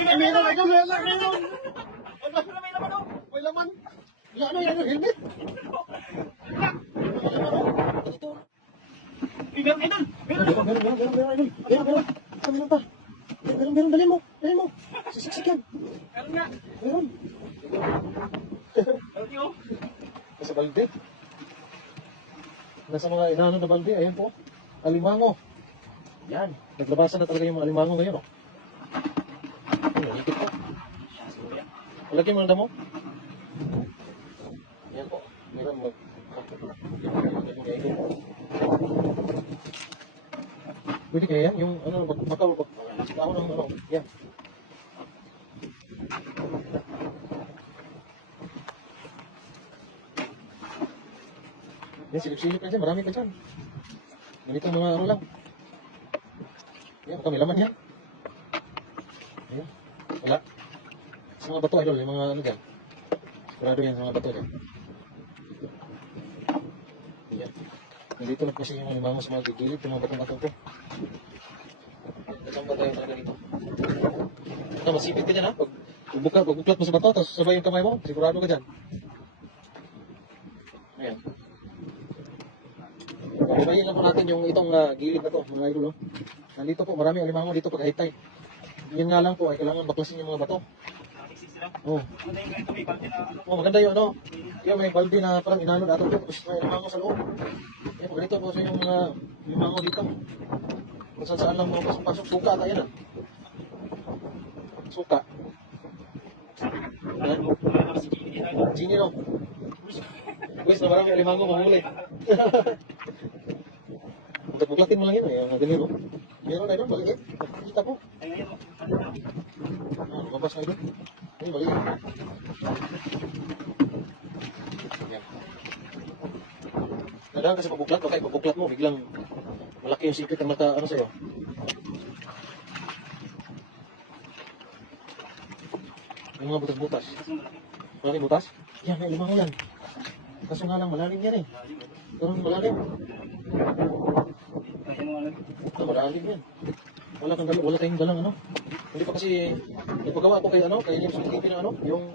Meron, idol, meron. May laman. Ano yan, helmet? Meron, idol. Meron pa. Meron, dali mo. Siksik yan. Meron nga. Meron. Meron yun. Nasa balde. Nasa mga inaano na balde, ayan po. Alimango. Yan. Naglabasan na talaga yung mga alimango ngayon, oh. Ikit po. Malagyan mo na damo. Yan po. Meron mag... Pwede kaya yan? Yung ano, makaw, ako ng ano, yan. Yan, silip-silip na dyan, marami pa dyan. Ganito mga ano lang. Yan, baka may laman yan. Ayan, wala. Sa mga bato, idol, yung mga ano dyan. Sigurado yan sa mga bato dyan. Ayan. Nandito na kasi yung alimango sa mga gigilid, yung mga batong-batong ko. Kasang ba tayo talaga dito? Ito, masipit ka dyan ha. Pagbuklat mo sa bato, tapos sabay yung kamay mo, sigurado ka dyan. Ayan. Pabayin lang po natin yung itong gilid na to, mga idol. No? Nandito po, maraming alimango dito pag high tide. Yun nga lang po, ay kailangan baklasin yung mga bato. Oh. Maganda yung ano. Yung may balde na parang inano na ito. Tapos may alimango sa loob. Yan, ganito po sa yung mga alimango dito. Kung saan lang mga pasok-pasok. Suka tayo na. Suka. Gini no. Guys, na maraming alimango mahuli. Buklatin mo lang yun. Yung ganito. Meron na yun, maliit. Kita po. Lumabas na yun. Ini maliit. Yan. Nadaan kasi pabuklat. Okay, pabuklat mo. Biglang malaki yung sikit ng mata. Ano sa'yo? Yung mga butas-butas. Malaking butas? Yan, may limango yan. Kaso nga lang, malalim yan eh. Pero malalim. Malalim yan. Wala kang dala, wala tayong dalang ano. Hindi pa kasi nagpagawa ako kay ano, kay yung sulit na ano, yung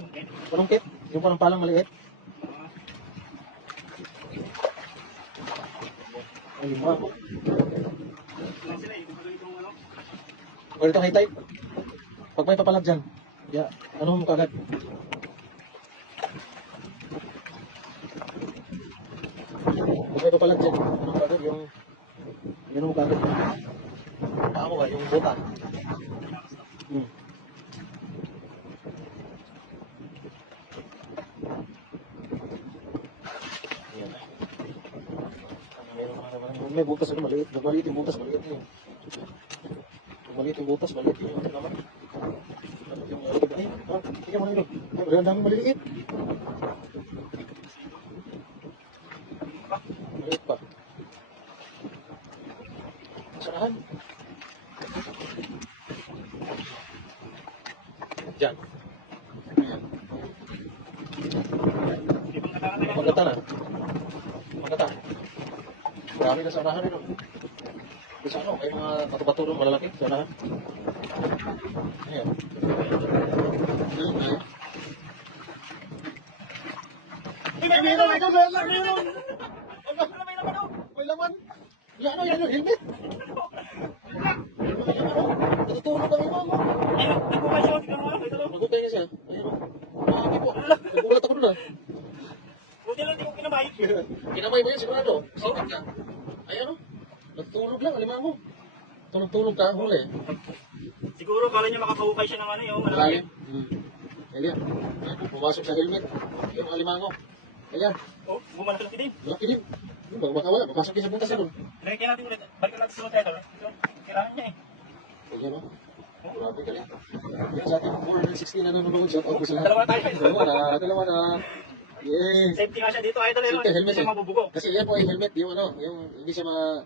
panungkit, yung parang palang maliit. Ay, lima ako. Pwede itong high tide. Pag may papalag dyan, yeah, ano mo kagad? Pag may papalag dyan, ano mo kagad? Yung ano mo kagad? Paa mo ba? Yung bota. Ayan. May butas ano, maliit. Maliit yung butas, maliit yun. Maliit yung butas, maliit yung ano naman. Yung maliit. Ay, tingnan mo na yun. Ay, ang daming maliliit. Maliit pa. Saan? Diyan. Magata na. Magata. Marami na sa unahan rin. Sa ano, may mga bato-bato rin malalaki sa unahan. Ayan. Meron. May laman. Yan o, helmet. Natutulog ang iba mo. Nagutay na siya. Ayan o. Hindi po. Nagulat ako doon ah. Buti lang, di ko kinamay. Kinamay mo yan sigurado. Sipit ka. Ayan o. Natutulog lang, alimango. Tulog-tulog ka, huli. Siguro, kala niya makakahukay siya ng ano yun. Malalim. Ayan. Ayan, pumasok sa helmet. Yung alimango. Ayan. Oh, bumalaki din. Malaki din. Baka wala, papasok din sa butas na doon. Lagyan natin ulit. Balikan natin sa hotel. Ito, kailangan niya eh. Ayan o. Grabe ka yan. Yan sa ating 416 na nanonood. Shout out ko sa lahat. Dalawa na. Yes. Safety nga siya dito, idol. Safety, helmet Hindi siya eh. mabubugo. Kasi yan po ay helmet. Yung ano, yung hindi siya ma...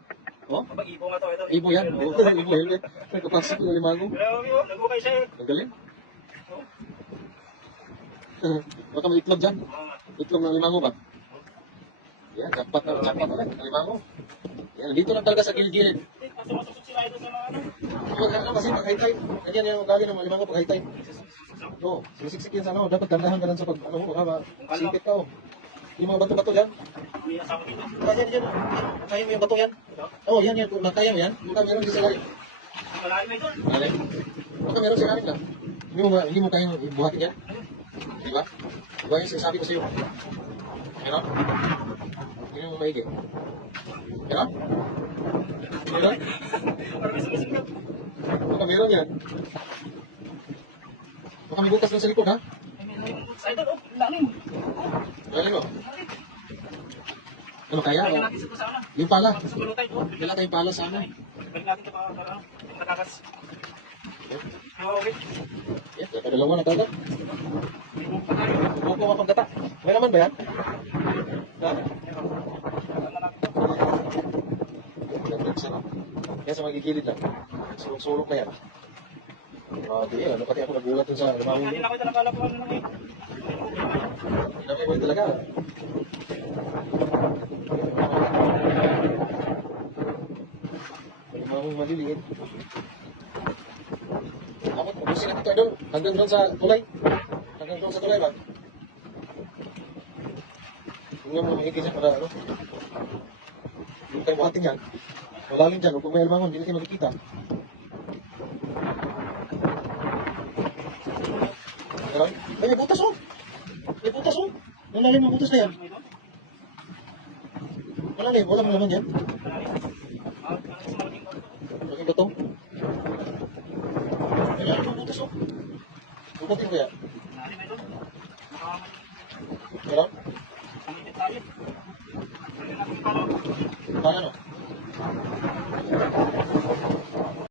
Oh? Pag-ibo nga to, idol. Ibo yan. Ibo helmet. Kapasok yung limango. Grabe yun, nagukay siya eh. Ang galing. Baka may itlog dyan. Itlog ng limango ba? Yan, jackpot na ulit. Limango. Yan, dito lang talaga sa gilid-gilid. Kasi masusok sila ito sa mga ano. Ano kasi pag high tide, ganyan yung ugali ng alimango pag high tide. Oo, sisiksik yan sa ano, dapat dandahan ka lang sa pag, ano, baka masipit ka, oh. Yung mga bato-bato yan. May asawa dito. Yan. Kaya mo yung bato yan. Oo, yan. Kung kaya mo yan, baka meron din sa lalim. Malalim na ito. Lalim? Baka meron sa lalim lang. Hindi mo kayang buhatin yan. Di ba? Di ba yung sinasabi ko sa iyo? Meron? Hindi mo maigi. Meron? Meron? Parang may sumusunod. Baka meron yan. Baka may butas lang sa likod, ha? May sa ito, oh. Lalim. Lalim mo. Ano kaya? Kaya O, natin sa sana. yung pala. Sa balutay, oh. Wala tayong pala sa ano. Balik natin ito para nakakas. Okay. Yan, dalawa na kagad. May buong pa tayo. Buko ka pang gata. May naman ba yan? Ha? Yan sa magigilid lang. Sulok-sulok na yan. Grabe yan. Ano pati ako nagulat dun sa limang Hindi na ako ito nakala po ano lang eh. Nakikinig talaga. Limang maliliit. Ako, ubusin natin ito doon. Hanggang doon sa tulay. Hanggang doon sa tulay ba? Tingnan mo mahigit siya para ano. Yung tayo buhatin yan. Malalim dyan. Kung may alimangon, hindi natin makikita. Ay, may butas oh. May butas oh. Ang lalim ng butas na yan. Malalim, wala mo naman yan. Malaking ba ito? Ang lalim ng butas oh. Bukatin ko yan. Lalim na ito.